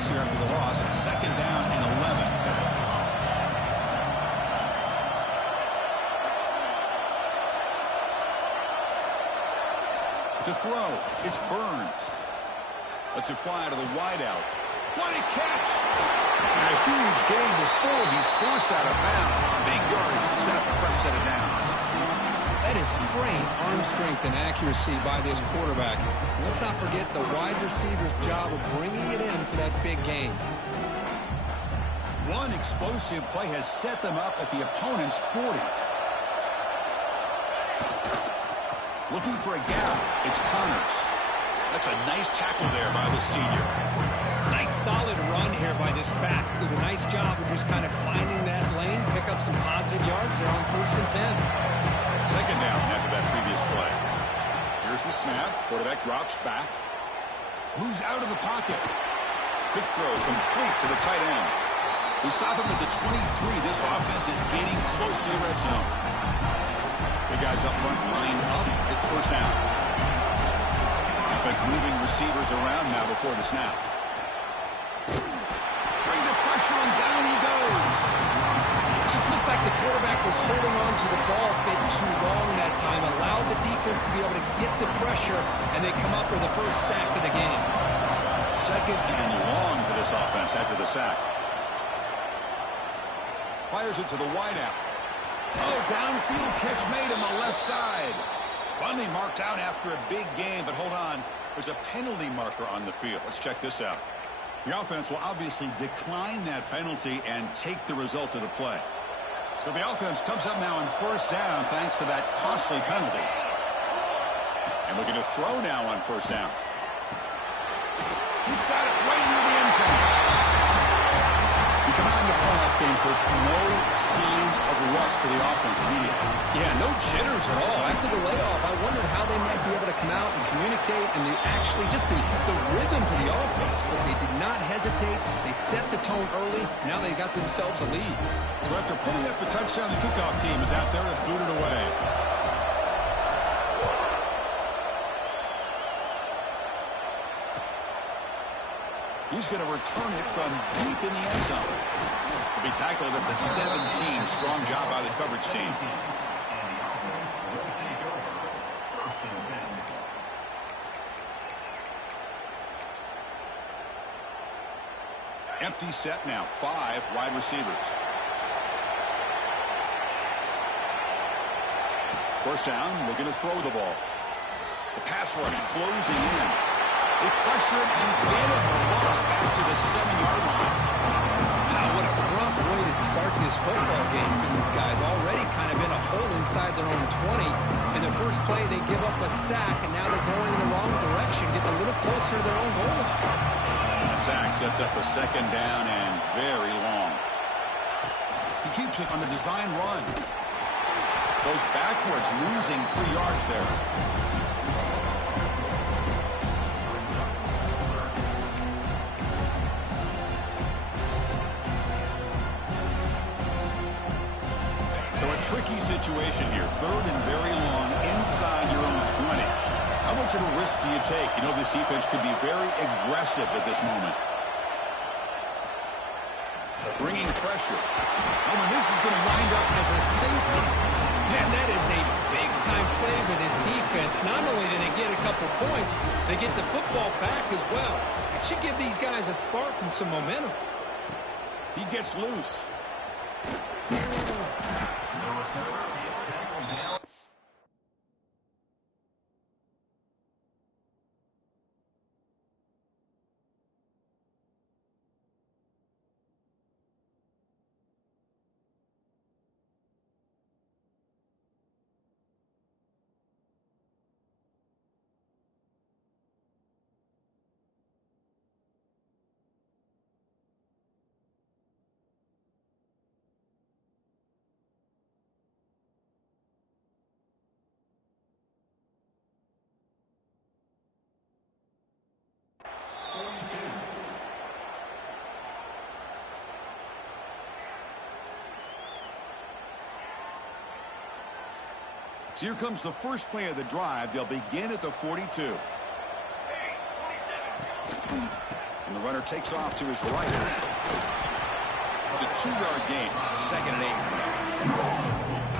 sacks here after the loss. Second down and 11. To throw, it's Burns. Lets it fly out of the wideout. What a catch! And a huge gain before he's forced out of bounds. Big yardage to set up a fresh set of downs. That is great arm strength and accuracy by this quarterback. Let's not forget the wide receiver's job of bringing it in for that big gain. One explosive play has set them up at the opponent's 40. Looking for a gap. It's Connors. That's a nice tackle there by the senior. Nice solid run here by this back. Did a nice job of just kind of finding that lane, pick up some positive yards there on 1st and 10. Second down after that previous play. Here's the snap. Quarterback drops back. Moves out of the pocket. Big throw complete to the tight end. We stop him at the 23. This offense is getting close to the red zone. The guys up front lined up. It's first down. Offense moving receivers around now before the snap. Bring the pressure and down he goes. It just looked like the quarterback was holding on to the ball a bit too long that time. Allowed the defense to be able to get the pressure, and they come up with the first sack of the game. Second and long for this offense after the sack. Fires it to the wideout. Oh, downfield catch made on the left side. Finally marked out after a big game, but hold on. There's a penalty marker on the field. Let's check this out. The offense will obviously decline that penalty and take the result of the play. So the offense comes up now on first down thanks to that costly penalty. And looking to throw now on first down. He's got it right near the end zone. We come out in the playoff game for no signs of rust for the offense immediately. Yeah, no jitters at all. After the layoff, I wondered how they might be able to come out and communicate and actually just the rhythm to the offense. But they did not hesitate. They set the tone early. Now they got themselves a lead. So after putting up the touchdown, the kickoff team is out there to boot it away. He's going to return it from deep in the end zone. He'll be tackled at the 17. Strong job by the coverage team. Empty set now. 5 wide receivers. First down, looking to throw the ball. The pass rush closing in. They pressure it and get it. A loss back to the 7-yard line. Wow, what a rough way to start this football game for these guys. Already kind of in a hole inside their own 20. In their first play, they give up a sack, and now they're going in the wrong direction, getting a little closer to their own goal line. The sack sets up a second down and very long. He keeps it on the design run. Goes backwards, losing 3 yards there. Tricky situation here. 3rd and very long inside your own 20. How much of a risk do you take? You know this defense could be very aggressive at this moment. Bringing pressure. Oh, and this is going to wind up as a safety. Man, that is a big-time play for this defense. Not only do they get a couple points, they get the football back as well. It should give these guys a spark and some momentum. He gets loose. So here comes the first play of the drive. They'll begin at the 42. And the The runner takes off to his right. It's a 2-yard gain. 2nd and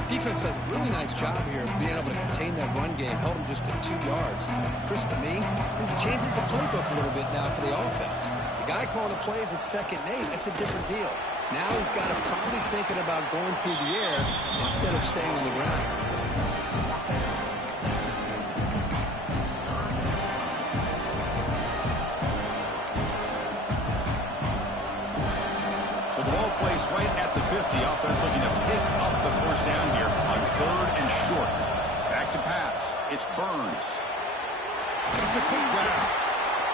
8. Defense does a really nice job here of being able to contain that run game. Held him just at 2 yards. Chris, to me, this changes the playbook a little bit now for the offense. The guy calling the plays at 2nd and 8, that's a different deal. Now he's got to probably thinking about going through the air instead of staying on the ground. So the ball placed right at the 50. Offense looking to pick up the first down here on 3rd and short. Back to pass. It's Burns. It's a quick grab.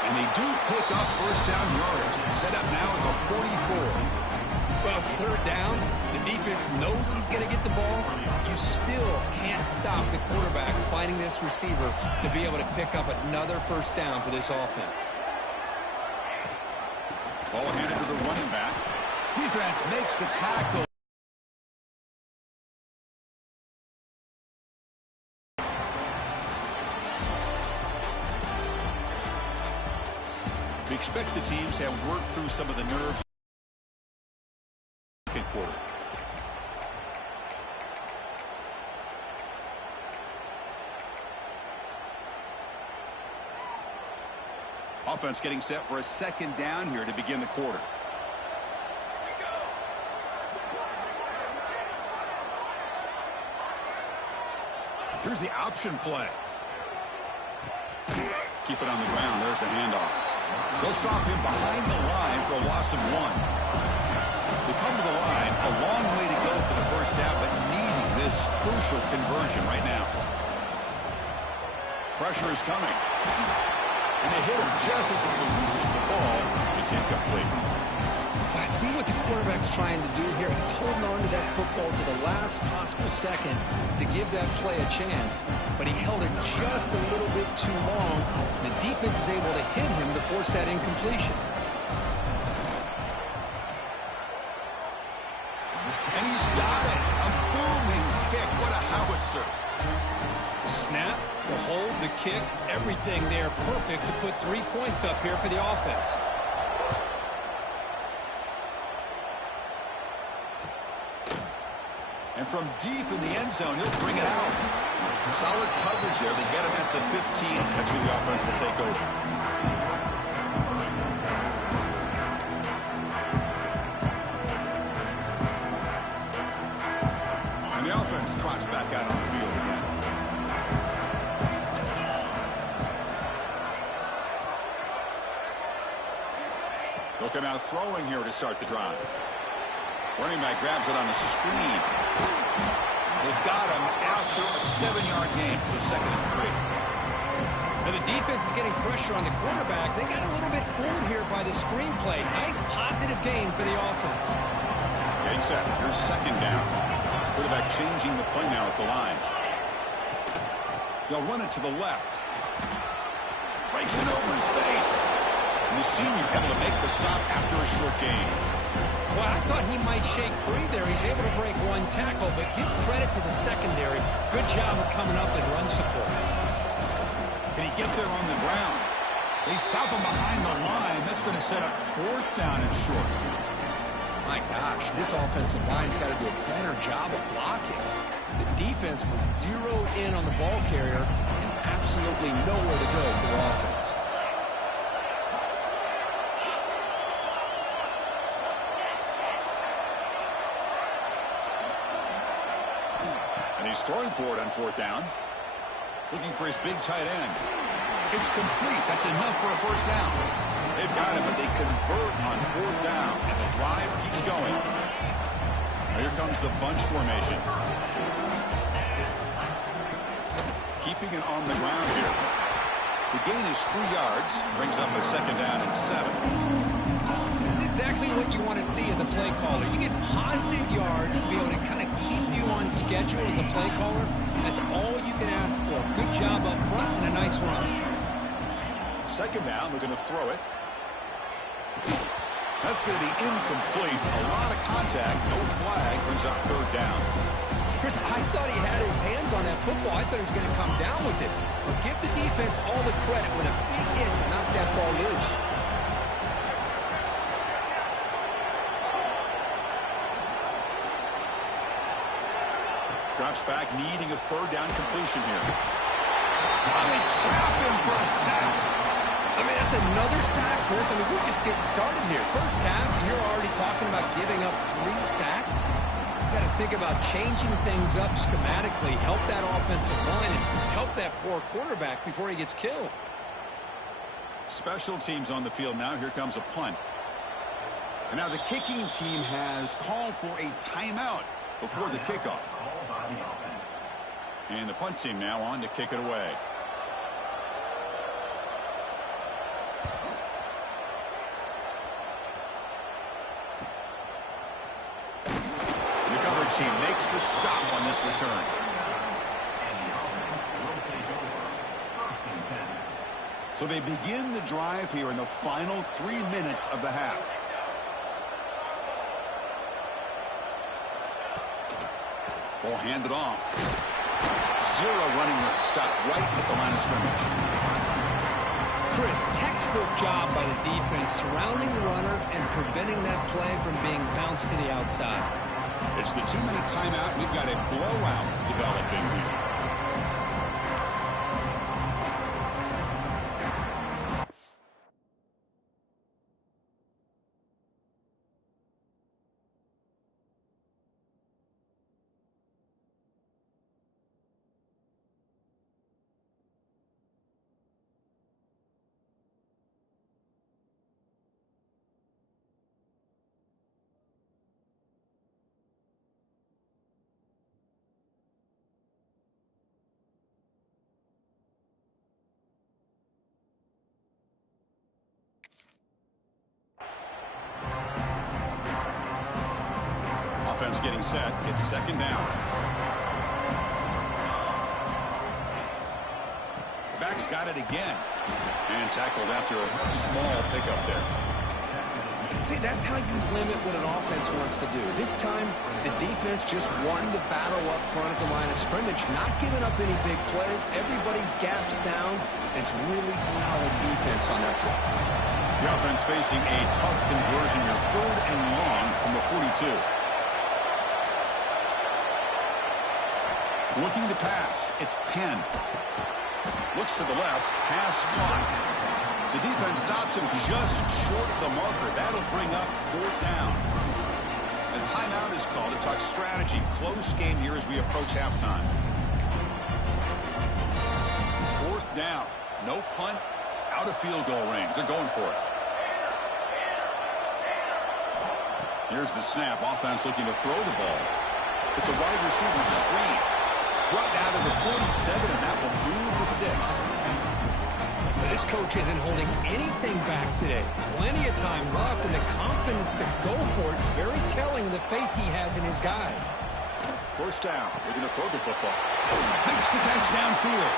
And they do pick up first down yardage. Set up now at the 44. Well, it's 3rd down. The defense knows he's going to get the ball. You still can't stop the quarterback finding this receiver to be able to pick up another first down for this offense. Ball handed to the running back. Defense makes the tackle. We expect the teams have worked through some of the nerves. Quarter. Offense getting set for a 2nd down here to begin the quarter. Here's the option play. Keep it on the ground. There's the handoff. They'll stop him behind the line for a loss of 1. They come to the line, a long way to go for the first down, but needing this crucial conversion right now. Pressure is coming. And they hit him just as he releases the ball. It's incomplete. I see what the quarterback's trying to do here. He's holding on to that football to the last possible second to give that play a chance. But he held it just a little bit too long. The defense is able to hit him to force that incompletion. And he's got it. A booming kick. What a howitzer. The snap, the hold, the kick, everything there perfect to put 3 points up here for the offense. And from deep in the end zone, he'll bring it out. Solid coverage there. They get him at the 15. That's where the offense will take over. The offense trots back out on the field again. They'll come out throwing here to start the drive. Running back grabs it on the screen. They've got him after a 7-yard gain, so 2nd and 3. Now the defense is getting pressure on the quarterback. They got a little bit fooled here by the screen play. Nice positive gain for the offense. Getting set. Here's 2nd down. Quarterback changing the play now at the line. They'll run it to the left. Breaks it over in space. And the senior able to make the stop after a short gain. Well, I thought he might shake free there. He's able to break 1 tackle, but give credit to the secondary. Good job of coming up and run support. Can he get there on the ground? They stop him behind the line. That's going to set up 4th down and short. My gosh, this offensive line's got to do a better job of blocking. The defense was zeroed in on the ball carrier and absolutely nowhere to go for the offense. And he's throwing for it on 4th down. Looking for his big tight end. It's complete. That's enough for a first down. They've got him, but they convert on 4th down, and the drive keeps going. Now here comes the bunch formation. Keeping it on the ground here. The gain is 3 yards, brings up a 2nd down and 7. This is exactly what you want to see as a play caller. You get positive yards to be able to kind of keep you on schedule as a play caller. That's all you can ask for. Good job up front and a nice run. 2nd down, we're going to throw it. That's going to be incomplete. A lot of contact, no flag, brings up 3rd down. Chris, I thought he had his hands on that football. I thought he was going to come down with it. But give the defense all the credit with a big hit to knock that ball loose. Drops back, needing a third down completion here. Oh, they trap him for a sack. I mean, that's another sack, Chris. I mean, we're just getting started here. First half, you're already talking about giving up 3 sacks. You've got to think about changing things up schematically, help that offensive line, and help that poor quarterback before he gets killed. Special teams on the field now. Here comes a punt. And now the kicking team has called for a timeout before the kickoff. And the punt team now on to kick it away. The coverage team makes the stop on this return. So they begin the drive here in the final 3 minutes of the half. Ball handed off. 0 running room. Stopped right at the line of scrimmage. Chris, textbook job by the defense surrounding the runner and preventing that play from being bounced to the outside. It's the 2-minute timeout. We've got a blowout developing here. Offense getting set. It's second down. The back's got it again. And tackled after a small pickup there. See, that's how you limit what an offense wants to do. This time, the defense just wanted to battle up front at the line of scrimmage, not giving up any big plays. Everybody's gap sound. It's really solid defense on that play. The offense facing a tough conversion here. 3rd and long from the 42. Looking to pass. It's Penn. Looks to the left. Pass caught. The defense stops him just short of the marker. That'll bring up 4th down. A timeout is called to talk strategy. Close game here as we approach halftime. 4th down. No punt. Out of field goal range. They're going for it. Here's the snap. Offense looking to throw the ball. It's a wide receiver screen. Brought down to the 47, and that will move the sticks. This coach isn't holding anything back today. Plenty of time left, and the confidence to go for it is very telling of the faith he has in his guys. 1st down. They're going to throw the football. Makes the catch downfield.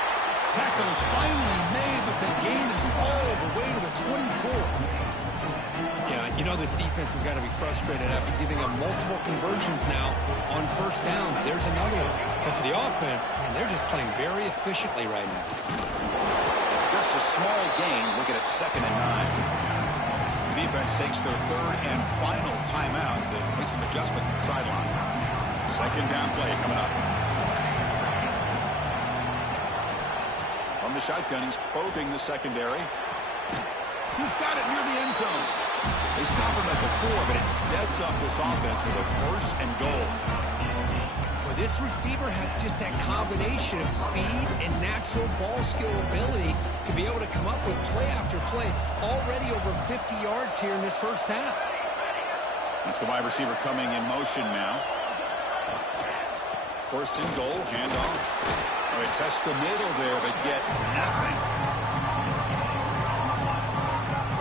Tackle is finally made, but the gain is all the way to the 24. Yeah, you know this defense has got to be frustrated after giving up multiple conversions now on 1st downs. There's another one. But for the offense, man, they're just playing very efficiently right now. Just a small gain. Look at it, 2nd and 9. The defense takes their 3rd and final timeout to make some adjustments at the sideline. 2nd down play coming up. From the shotgun, he's probing the secondary. He's got it near the end zone. They stop him at the 4, but it sets up this offense with a 1st and goal. Well, this receiver has just that combination of speed and natural ball skill ability to be able to come up with play after play. Already over 50 yards here in this 1st half. That's the wide receiver coming in motion now. 1st and goal, handoff. Oh, they test the middle there, but get nothing.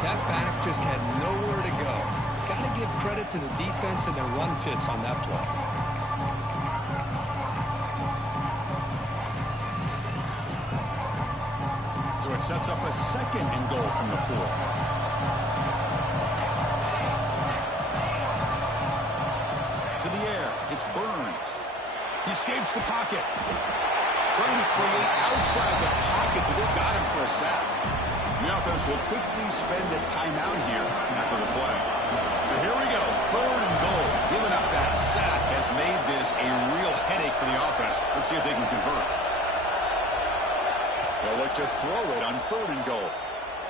That back just had nowhere to go. Got to give credit to the defense and their run fits on that play. So it sets up a 2nd and goal from the 4. To the air, it's Burns. He escapes the pocket. Trying to create outside the pocket, but they've got him for a sack. The offense will quickly spend a timeout here after the play. So here we go, 3rd and goal. Giving up that sack has made this a real headache for the offense but to throw it on 3rd and goal.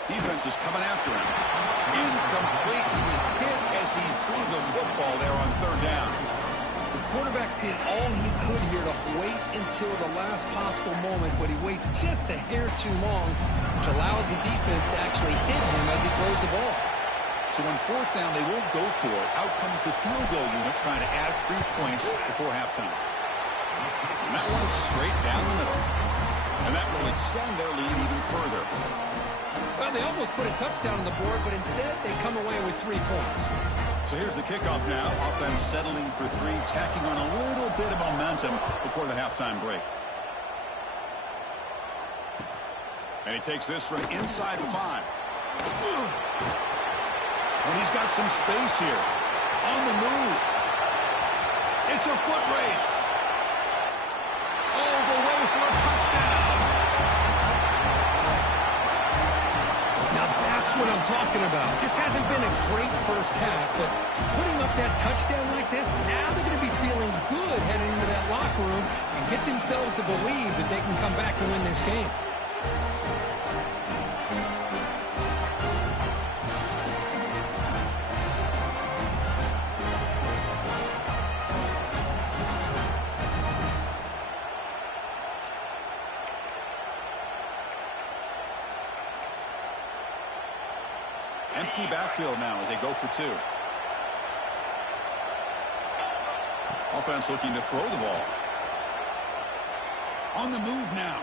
Defense is coming after him. Incomplete. He was hit as he threw the football there on 3rd down. The quarterback did all he could here to wait until the last possible moment, but he waits just a hair too long, which allows the defense to actually hit him as he throws the ball. So on 4th down, they won't go for it. Out comes the field goal unit trying to add 3 points before halftime. And that one's straight down the middle. And that will extend their lead even further. Well, they almost put a touchdown on the board, but instead they come away with 3 points. So here's the kickoff now. Offense settling for 3, tacking on a little bit of momentum before the halftime break. And he takes this from inside the 5. And he's got some space here. On the move. It's a foot race. All the way for a touchdown. Now that's what I'm talking about. This hasn't been a great first half, but putting up that touchdown like this, now they're going to be feeling good heading into that locker room and get themselves to believe that they can come back and win this game. Empty backfield now as they go for 2. Offense looking to throw the ball. On the move now.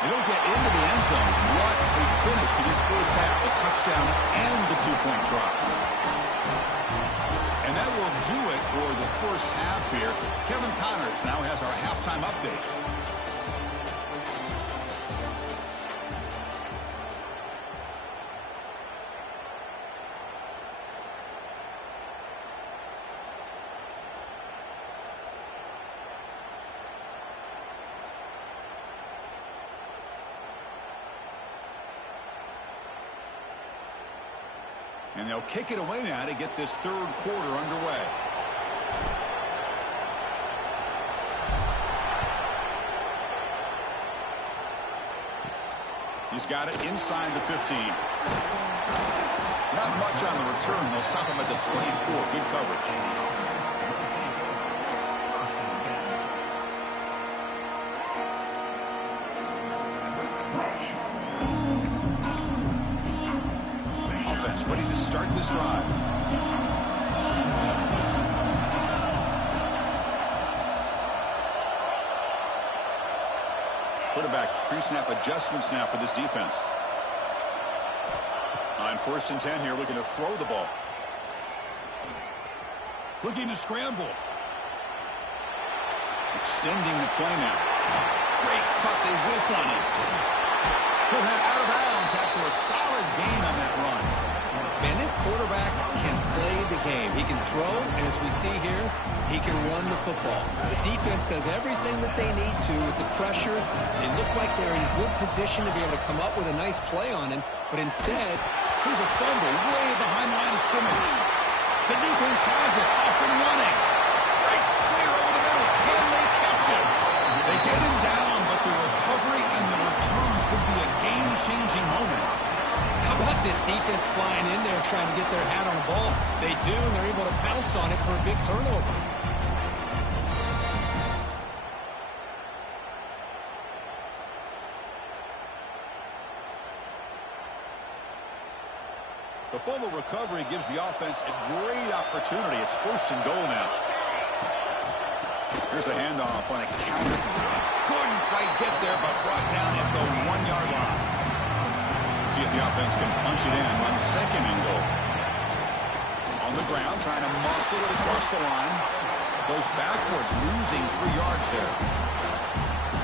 They don't get into the end zone. What a finish to this first half. A touchdown and the 2-point drop. And that will do it for the first half here. Kevin Connors now has our halftime update. And they'll kick it away now to get this 3rd quarter underway. He's got it inside the 15. Not much on the return. They'll stop him at the 24. Good coverage. Ready to start this drive. Quarterback pre-snap adjustments now for this defense. On 1st and 10 here, looking to throw the ball. Looking to scramble. Extending the play now. Great cut, they whiff on him. He'll head out of bounds after a solid gain on that run. Man, this quarterback can play the game. He can throw, and as we see here, he can run the football. The defense does everything that they need to with the pressure. They look like they're in good position to be able to come up with a nice play on him, but instead, here's a fumble way behind the line of scrimmage. The defense has it, off and running. Breaks clear over the middle. Can they catch him? They get him down, but the recovery and the return could be a game-changing moment. How about this defense flying in there trying to get their hat on the ball? They do, and they're able to pounce on it for a big turnover. The fumble recovery gives the offense a great opportunity. It's 1st and goal now. Here's the handoff on a counter. Couldn't quite get there, but brought down at the 1-yard line. See if the offense can punch it in on 2nd and goal. On the ground, trying to muscle it across the line. Goes backwards, losing 3 yards there.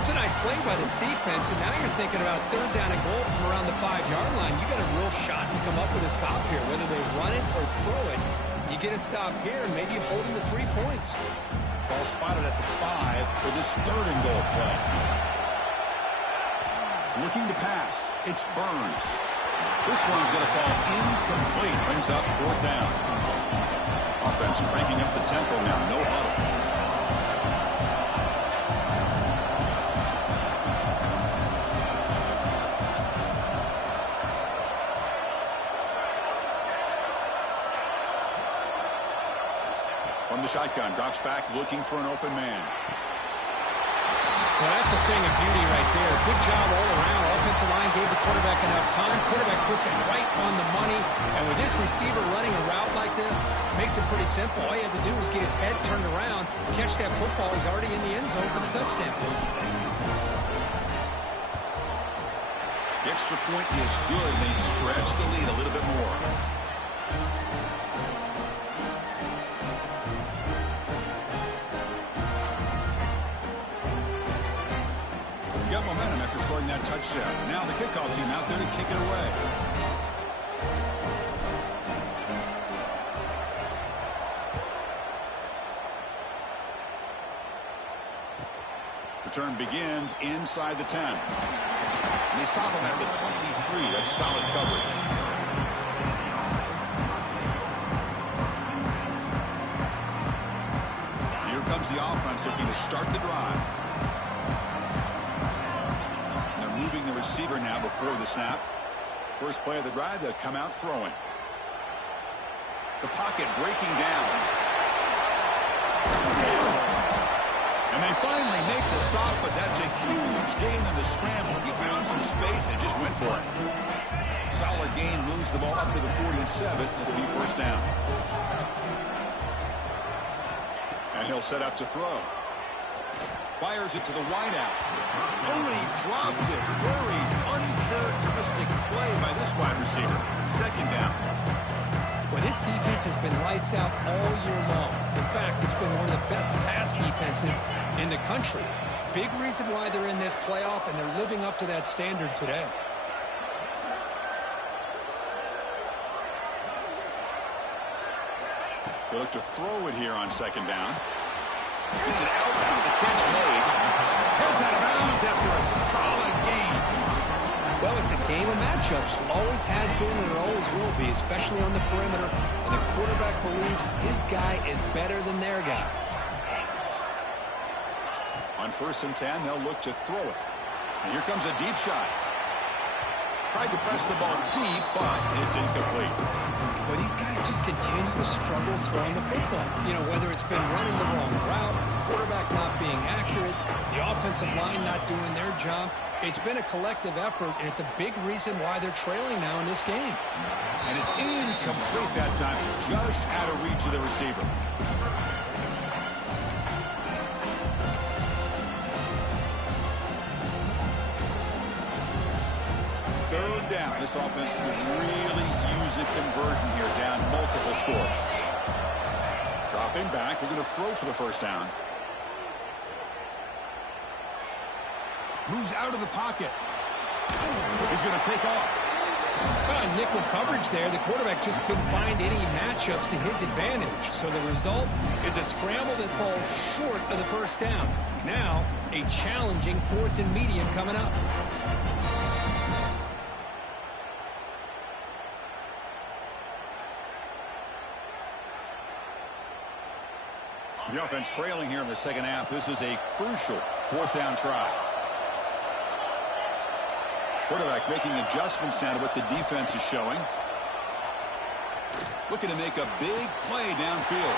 It's a nice play by this defense, and now you're thinking about 3rd down and goal from around the 5-yard line. You got a real shot to come up with a stop here, whether they run it or throw it. You get a stop here, and maybe holding the 3 points. Ball spotted at the 5 for this 3rd and goal play. Looking to pass. It's Burns. This one's going to fall incomplete. Brings up fourth down. Offense cranking up the tempo now. No huddle. From the shotgun, drops back looking for an open man. Well, that's a thing of beauty right there. Good job all around. Offensive line gave the quarterback enough time. Quarterback puts it right on the money. And with this receiver running a route like this, makes it pretty simple. All you have to do is get his head turned around, catch that football. He's already in the end zone for the touchdown. The extra point is good. They stretch the lead a little bit more. Got momentum after scoring that touchdown. Now the kickoff team out there to kick it away. Return begins inside the 10. And they stop him at the 23. That's solid coverage. Here comes the offense looking to start the drive. Moving the receiver now before the snap. First play of the drive, they'll come out throwing. The pocket breaking down. And they finally make the stop, but that's a huge gain in the scramble. He found some space and just went for it. Solid gain, moves the ball up to the 47. It'll be first down. And he'll set up to throw. Fires it to the wideout. Oh, he dropped it. Very uncharacteristic play by this wide receiver. Second down. Well, this defense has been lights out all year long. In fact, it's been one of the best pass defenses in the country. Big reason why they're in this playoff, and they're living up to that standard today. They look to throw it here on second down. It's an outbound. The catch made. Heads out of bounds after a solid gain. Well, it's a game of matchups. Always has been and it always will be, especially on the perimeter. And the quarterback believes his guy is better than their guy. On 1st and 10, they'll look to throw it. And here comes a deep shot. Tried to press the ball deep, but it's incomplete. Well, these guys just continue to struggle throwing the football. You know, whether it's been running the wrong route, the quarterback not being accurate, the offensive line not doing their job. It's been a collective effort, and it's a big reason why they're trailing now in this game. And it's incomplete that time, just out of reach of the receiver. Third down. This offense could really use a conversion here, down multiple scores. Dropping back. They're going to throw for the first down. Moves out of the pocket. He's going to take off. Well, nickel coverage there. The quarterback just couldn't find any matchups to his advantage. So the result is a scramble that falls short of the first down. Now, a challenging 4th and medium coming up. The offense trailing here in the second half. This is a crucial 4th down try. Quarterback making adjustments now to what the defense is showing. Looking to make a big play downfield.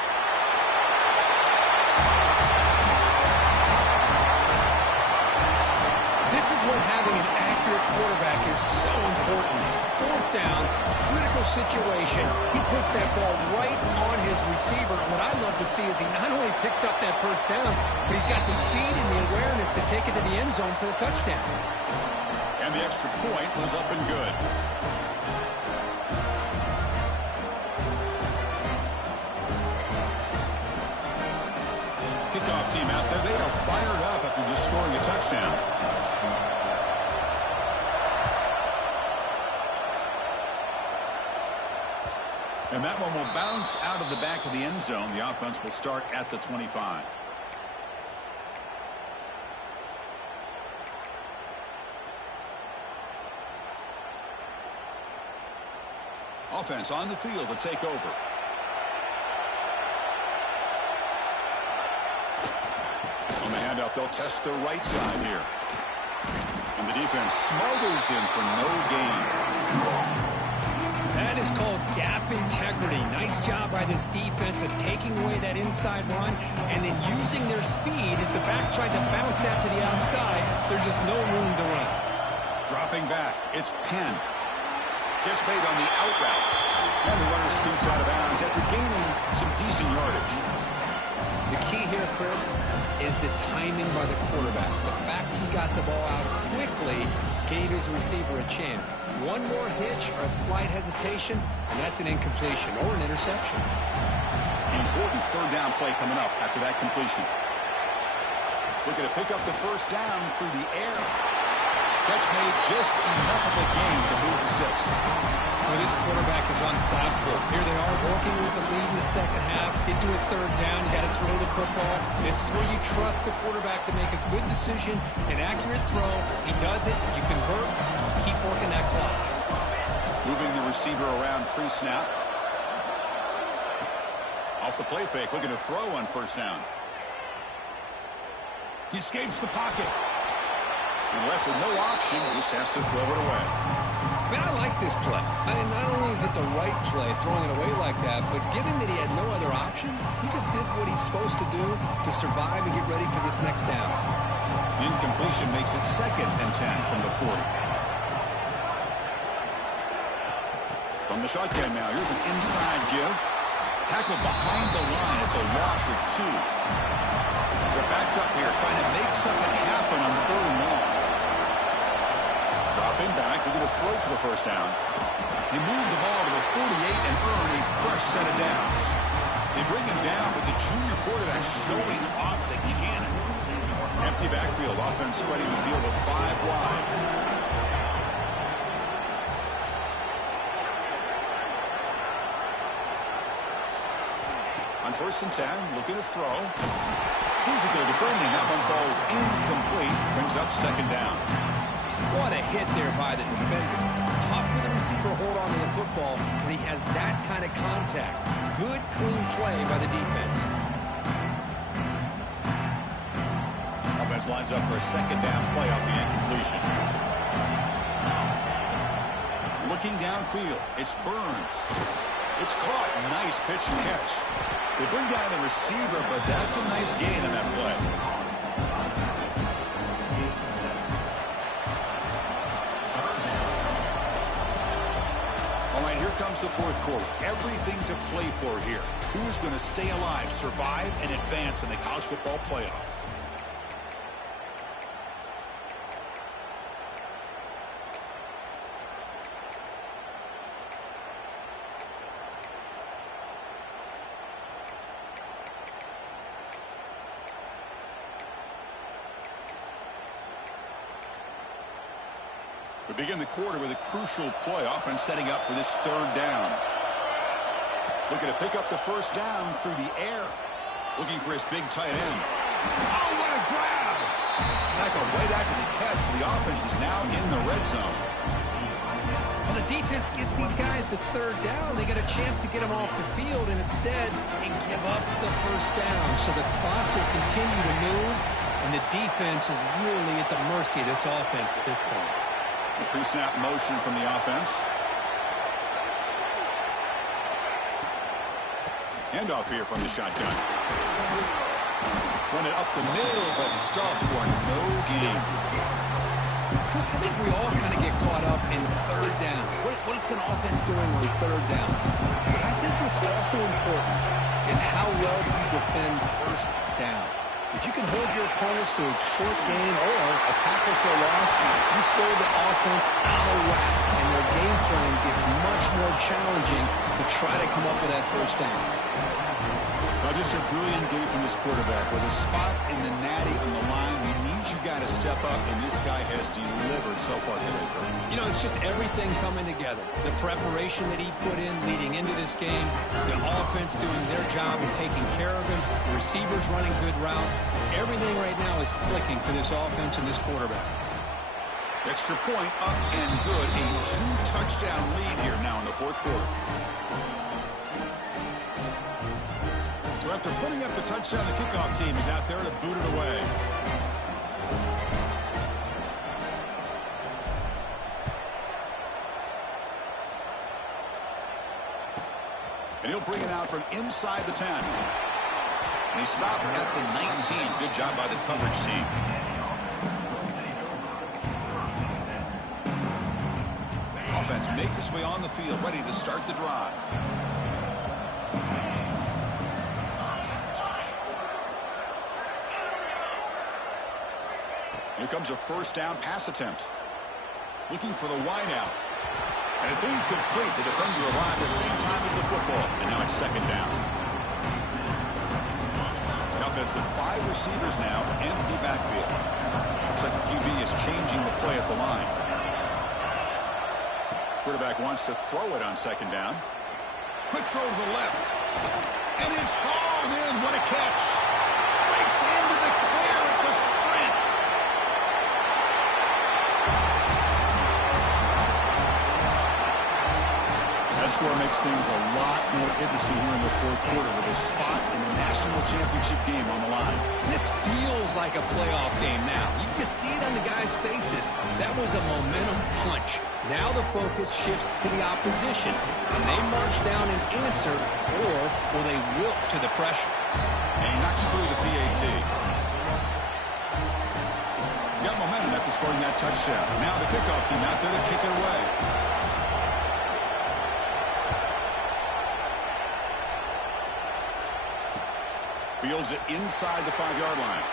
This is what having an accurate quarterback is so important. 4th down, critical situation. He puts that ball right on his receiver. What I love to see is he not only picks up that first down, but he's got the speed and the awareness to take it to the end zone for the touchdown. And the extra point was up and good. Kickoff team out there. They are fired up after just scoring a touchdown. And that one will bounce out of the back of the end zone. The offense will start at the 25. Offense on the field to take over. On the handoff, they'll test the right side here. And the defense smothers him for no gain. That is called gap integrity. Nice job by this defense of taking away that inside run and then using their speed as the back tried to bounce that to the outside. There's just no room to run. Dropping back, it's Penn. Catch made on the out route. And the runner scoots out of bounds after gaining some decent yardage. The key here, Chris, is the timing by the quarterback. The fact he got the ball out quickly gave his receiver a chance. One more hitch or a slight hesitation, and that's an incompletion or an interception. Important third down play coming up after that completion. Looking to pick up the first down through the air. Catch made just enough of a gain to move the sticks. Well, this quarterback is unflappable. Here they are working with the lead in the second half. Get to a third down. You got to throw the football. This is where you trust the quarterback to make a good decision, an accurate throw. He does it. You convert. And you keep working that clock. Moving the receiver around pre-snap. Off the play fake. Looking to throw on first down. He escapes the pocket. And left with no option, just has to throw it away. Man, I like this play. I mean, not only is it the right play, throwing it away like that, but given that he had no other option, he just did what he's supposed to do to survive and get ready for this next down. Incompletion makes it 2nd and 10 from the 40. From the shotgun now, here's an inside give. Tackled behind the line. It's a loss of 2. They're backed up here, trying to make something happen on 3rd and long. Dropping back, we're going to throw for the first down. They move the ball to the 48 and earn a fresh set of downs. They bring him down with the junior quarterback showing off the cannon. Empty backfield, offense spreading the field of 5 wide. On 1st and 10, looking to throw. Physical defending, that one falls incomplete, brings up 2nd down. What a hit there by the defender. Tough for the receiver to hold on to the football when he has that kind of contact. Good, clean play by the defense. Offense lines up for a 2nd down play off the incompletion. Looking downfield, it's Burns. It's caught. Nice pitch and catch. They bring down the receiver, but that's a nice gain in that play. All right, here comes the 4th quarter. Everything to play for here. Who is going to stay alive, survive, and advance in the college football playoff? We begin the quarter with a crucial play, offense setting up for this 3rd down. Looking to pick up the first down through the air. Looking for his big tight end. Oh, what a grab! Tackle right after the catch, but the offense is now in the red zone. Well, the defense gets these guys to 3rd down. They get a chance to get them off the field, and instead they give up the first down. So the clock will continue to move, and the defense is really at the mercy of this offense at this point. The pre-snap motion from the offense. Handoff here from the shotgun. Run it up the middle, but stuffed for no gain. Chris, I think we all kind of get caught up in 3rd down. What's an offense doing on 3rd down? But I think what's also important is how well do you defend 1st down. If you can hold your opponents to a short gain or a tackle for a loss, you throw the offense out of whack, and their game plan gets much more challenging to try to come up with that first down. Well, just a brilliant game from this quarterback. With a spot in the natty on the line, we need you guys to step up, and this guy has delivered so far today. You know, it's just everything coming together. The preparation that he put in leading into this game, the offense doing their job and taking care of him, the receivers running good routes. Everything right now is clicking for this offense and this quarterback. Extra point up and good. A 2-touchdown lead here now in the fourth quarter. So after putting up the touchdown, the kickoff team is out there to boot it away. And he'll bring it out from inside the 10. And he stopped at the 19. Good job by the coverage team. Offense makes its way on the field, ready to start the drive. Here comes a first down pass attempt. Looking for the wideout. And it's incomplete. The defender arrived at the same time as the football. And now it's second down. The offense with 5 receivers now. Empty backfield. Looks like the QB is changing the play at the line. Quarterback wants to throw it on second down. Quick throw to the left. And it's hauled in. What a catch. Breaks into the clear. It's a sprint. That score makes things a lot more interesting here in the fourth quarter with a spot in the national championship game on the line. This feels like a playoff game now. You can see it on the guys' faces. That was a momentum punch. Now the focus shifts to the opposition. Can they march down and answer, or will they wilt to the pressure? And he knocks through the PAT. Got momentum after scoring that touchdown. Now the kickoff team out there to kick it away. Fields it inside the 5-yard line.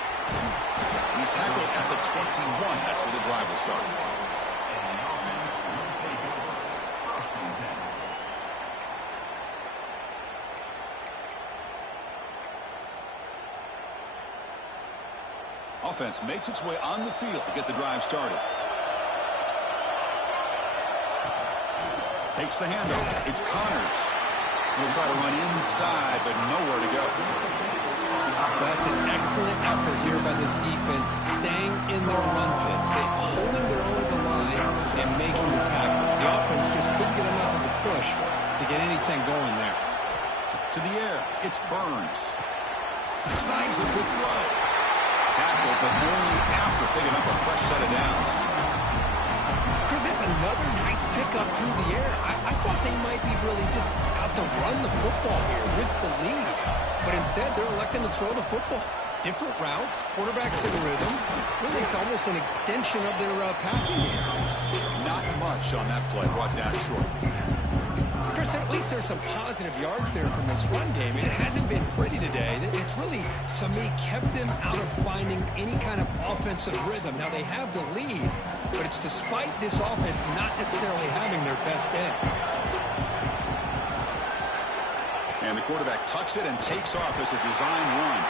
He's tackled at the 21. That's where the drive will start. Offense makes its way on the field to get the drive started. Takes the handoff. It's Connors. He'll try to run inside, but nowhere to go. That's an excellent effort here by this defense, staying in their run fits, holding their own at the line and making the tackle. The offense just couldn't get enough of a push to get anything going there. To the air, it's Burns. Snags a quick throw. Tackle, but only after picking up a fresh set of downs. Chris, that's another nice pickup through the air. I thought they might be really just out to run the football here with the lead. But instead, they're electing to throw the football. Different routes, quarterbacks in rhythm. Really, it's almost an extension of their passing game. Not much on that play. Brought down short. Chris, at least there's some positive yards there from this run game. It hasn't been pretty today. It's really, to me, kept them out of finding any kind of offensive rhythm. Now, they have the lead, but it's despite this offense not necessarily having their best day. And the quarterback tucks it and takes off as a design run.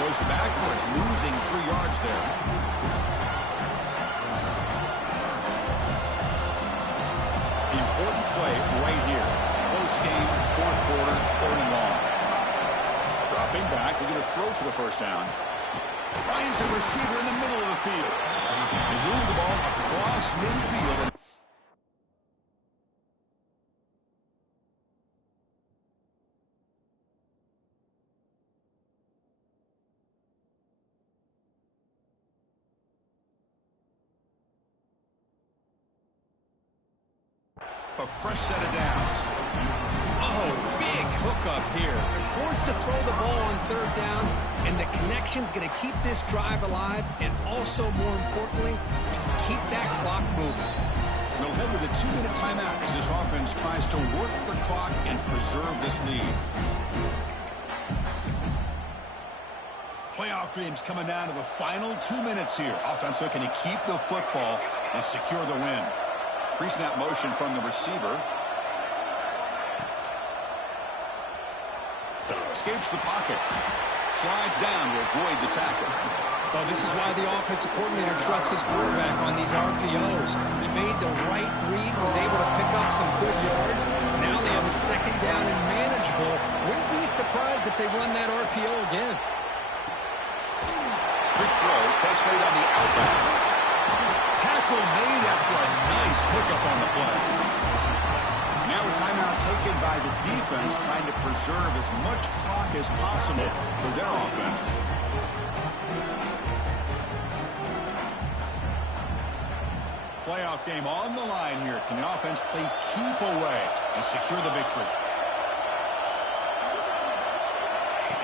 Goes backwards, losing 3 yards there. Important play right here. Close game, fourth quarter, 3rd and long. Dropping back, they're going to throw for the first down. Finds a receiver in the middle of the field. They move the ball across midfield. A fresh set of downs. Oh, big hookup here. They're forced to throw the ball on 3rd down, and the connection's going to keep this drive alive, and also, more importantly, just keep that clock moving. We'll head to the 2-minute timeout as this offense tries to work the clock and preserve this lead. Playoff dreams coming down to the final 2 minutes here. Offense looking to keep the football and secure the win. Pre-snap motion from the receiver. Escapes the pocket. Slides down to avoid the tackle. Well, this is why the offensive coordinator trusts his quarterback on these RPOs. He made the right read, was able to pick up some good yards. Now they have a 2nd down and manageable. Wouldn't be surprised if they run that RPO again. Quick throw. Catch made on the outback. Tackle tackle made after a nice pickup on the play. Now a timeout taken by the defense, trying to preserve as much clock as possible for their offense. Playoff game on the line here. Can the offense play keep away and secure the victory?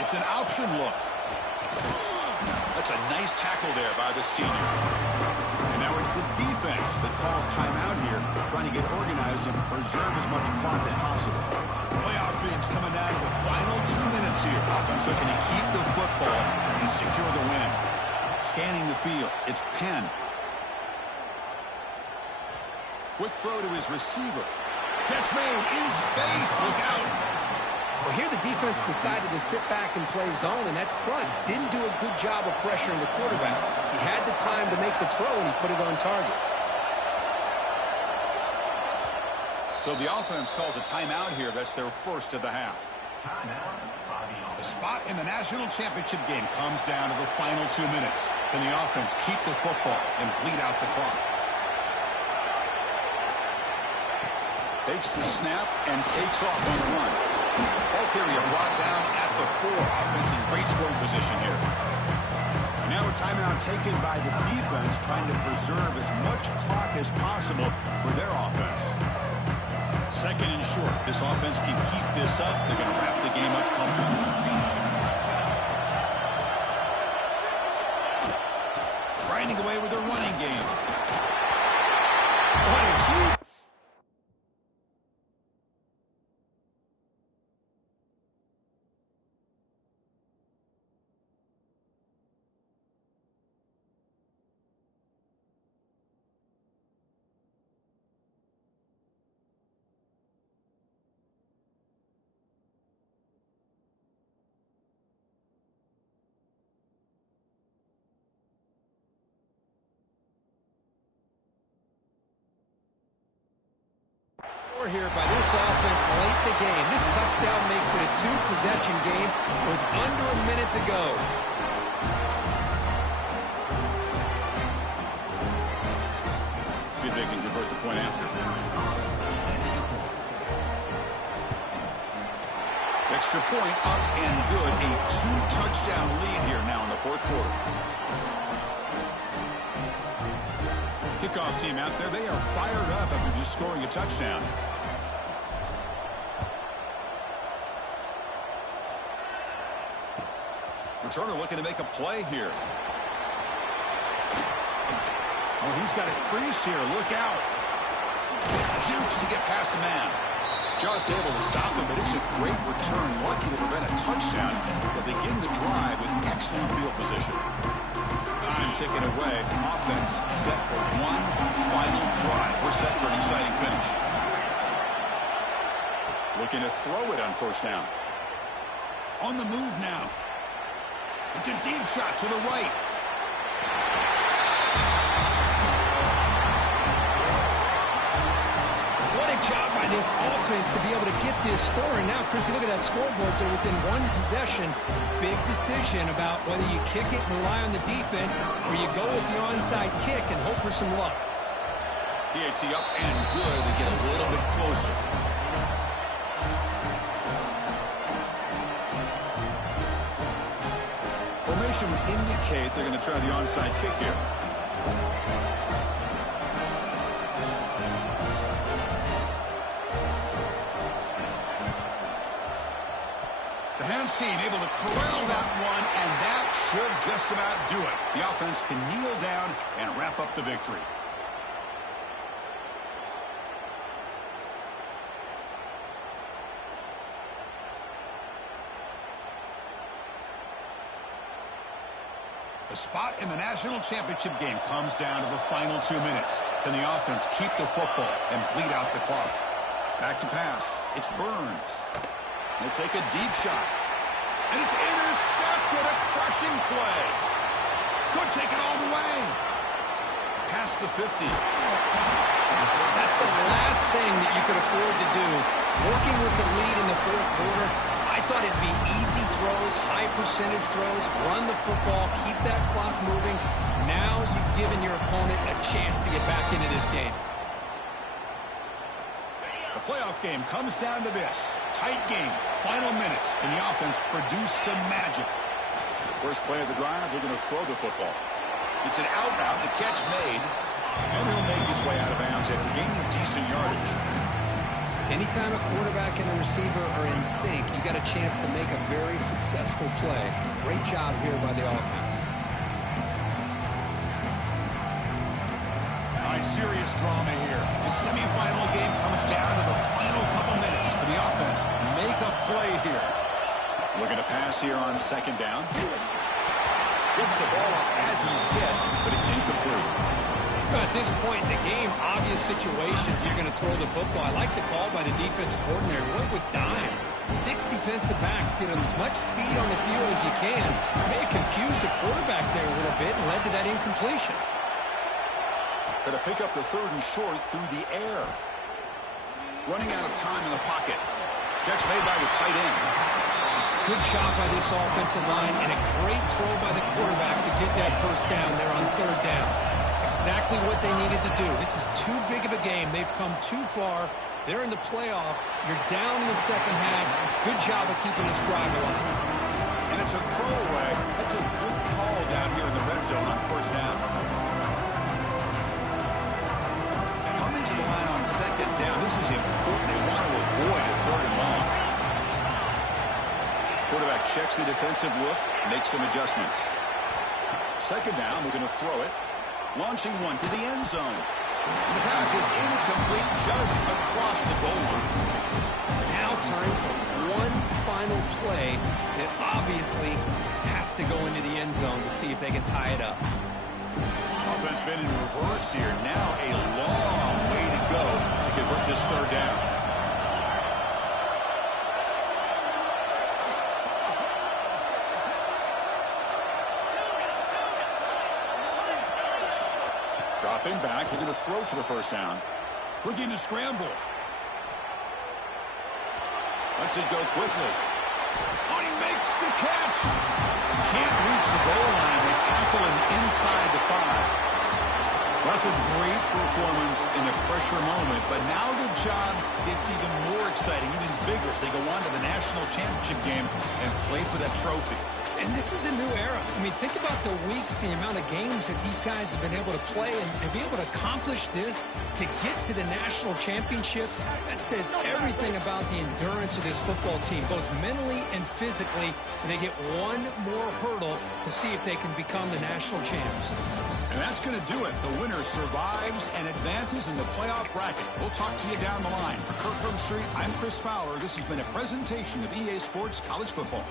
It's an option look. That's a nice tackle there by the senior. And now it's the defense that calls timeout here, trying to get organized and preserve as much clock as possible. Playoff dreams coming down to the final 2 minutes here. Offense looking to keep the football and secure the win. Scanning the field, it's Penn. Quick throw to his receiver. Catch made in space. Look out. Well, here the defense decided to sit back and play zone, and that front didn't do a good job of pressuring the quarterback. He had the time to make the throw, and he put it on target. So the offense calls a timeout here. That's their first of the half. The spot in the national championship game comes down to the final 2 minutes. Can the offense keep the football and bleed out the clock? Takes the snap and takes off on the run. Ball carrier brought down at the 4. Offense in great scoring position here. Now a timeout taken by the defense, trying to preserve as much clock as possible for their offense. Second and short. This offense can keep this up. They're going to wrap the game up comfortably. Grinding away with their running game. What a huge... here by this offense late in the game. This touchdown makes it a 2-possession game with under a minute to go. See if they can convert the point after. Extra point up and good. A 2-touchdown lead here now in the fourth quarter. Kickoff team out there, they are fired up after just scoring a touchdown. Returner looking to make a play here. Oh, he's got a crease here. Look out. Jukes to get past a man. Just able to stop him, but it's a great return. Lucky to prevent a touchdown. They'll begin the drive with excellent field position. Time ticking away. Offense set for one final drive. We're set for an exciting finish. Looking to throw it on first down. On the move now. It's a deep shot to the right. What a job by this offense to be able to get this score. And now, Chrissy, look at that scoreboard. They're within one possession. Big decision about whether you kick it and rely on the defense or you go with the onside kick and hope for some luck. PAT up and good to get a little bit closer. Formation would indicate they're going to try the onside kick here. The hand seam able to corral that one, and that should just about do it. The offense can kneel down and wrap up the victory. The spot in the national championship game comes down to the final 2 minutes. Can the offense keep the football and bleed out the clock? Back to pass. It's Burns. He'll take a deep shot. And it's intercepted. A crushing play. Could take it all the way. Past the 50. That's the last thing that you could afford to do. Working with the lead in the fourth quarter, I thought it'd be easy throws, high percentage throws, run the football, keep that clock moving. Now you've given your opponent a chance to get back into this game. The playoff game comes down to this. Tight game, final minutes, and the offense produced some magic. First play of the drive, they're going to throw the football. It's an out route, the catch made, and he'll make his way out of bounds after gaining decent yardage. Anytime a quarterback and a receiver are in sync, you got a chance to make a very successful play. Great job here by the offense. All right, serious drama here. The semifinal game comes down to the final couple minutes. Can the offense make a play here? Looking to pass here on second down. Gets the ball off as he's hit, but it's incomplete. At this point in the game, obvious situations, you're going to throw the football. I like the call by the defensive coordinator. Went with dime. 6 defensive backs, get them as much speed on the field as you can. May have confused the quarterback there a little bit and led to that incompletion. Going to pick up the third and short through the air. Running out of time in the pocket. Catch made by the tight end. Good job by this offensive line and a great throw by the quarterback to get that first down there on third down. It's exactly what they needed to do. This is too big of a game. They've come too far. They're in the playoff. You're down in the second half. Good job of keeping this drive alive. And it's a throwaway. That's a good call down here in the red zone on first down. Coming to the line on second down. This is important. They want to avoid a third and long. Quarterback checks the defensive look, makes some adjustments. Second down, we're going to throw it. Launching one to the end zone. And the pass is incomplete just across the goal line. Now time for one final play that obviously has to go into the end zone to see if they can tie it up. Offense been in reverse here. Now a long way to go to convert this third down. Dropping back, we're going to throw for the first down. Looking to scramble. Lets it go quickly. Oh, he makes the catch. Can't reach the goal line. They tackle him inside the 5. That's a great performance in a pressure moment, but now the job gets even more exciting, even bigger as they go on to the national championship game and play for that trophy. And this is a new era. I mean, think about the weeks, the amount of games that these guys have been able to play and be able to accomplish this, to get to the national championship. That says everything about the endurance of this football team, both mentally and physically. They get one more hurdle to see if they can become the national champs. And that's going to do it. The winner survives and advances in the playoff bracket. We'll talk to you down the line. For Kirk Street, I'm Chris Fowler. This has been a presentation of EA Sports College Football.